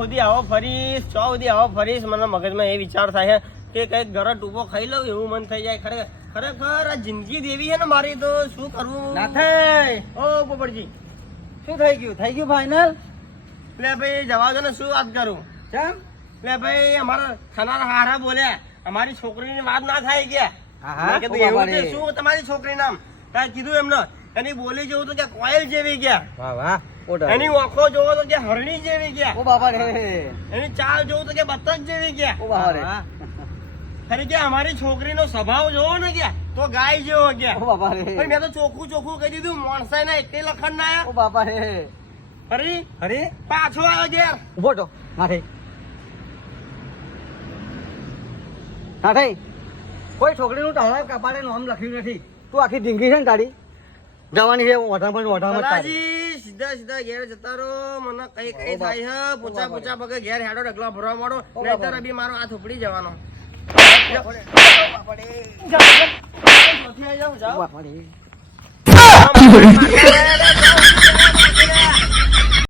સુધી આવો ફરીશ ચો સુધી આવો ફરીશ મને મગજમાં એ વિચાર થાય છે કે કઈક ઘરે ટૂંકો ખાઈ લઉં એવું મન થઈ જાય. ખરેખર આ જિંદગી દેવી છે ને મારી, તો શું કરવું ના થાય. ઓ પોપટજી શું થઈ ગયું ફાઇનલ? લે ભાઈ જવા દો ને, શું વાત કરું. કેમ? લે ભાઈ અમારા ખાનારા હારા બોલ્યા અમારી છોકરીની વાત ના થાય ગયા. મેં કીધું એવું છે શું તમારી છોકરી નામ કાંઈ કીધું એમને. એની બોલી જેવું તો કે કોયલ જેવી ગયા, વાહ વાહ. એની આંખો જોવો તો કે હરણી જેવી ગયા, ઓ બાપા રે. એની ચાલ જોવું તો કે બતક જેવી ગયા. ઓ બાપા રે. ખરી કે અમારી છોકરીનો સ્વભાવ જોવો ને ગયા તો ગાય જેવો ગયા. ઓ બાપા રે. ભાઈ મેં તો ચોખ્ખું કહી દીધું મોણસાઈ ના એક લખણ ના ઓ બાપા રે. હરી અરે પાછો આવ્યો ઘેર. ઉભો તો. ના થઈ. ના થઈ. કોઈ છોકરીનું તારા કપાળે નામ લખ્યું નથી. તું આખી ઢીંગી છે ને તારી જવાની છે વઢામાં. ભલાજી સીધા ઘેર જતા રહો. મને કઈ થાય છે પૂછા પગે ઘેર હેડો ઢગલા ભરવા માંડો, નહીતર અભી મારો હાથ ઉપડી જવાનો.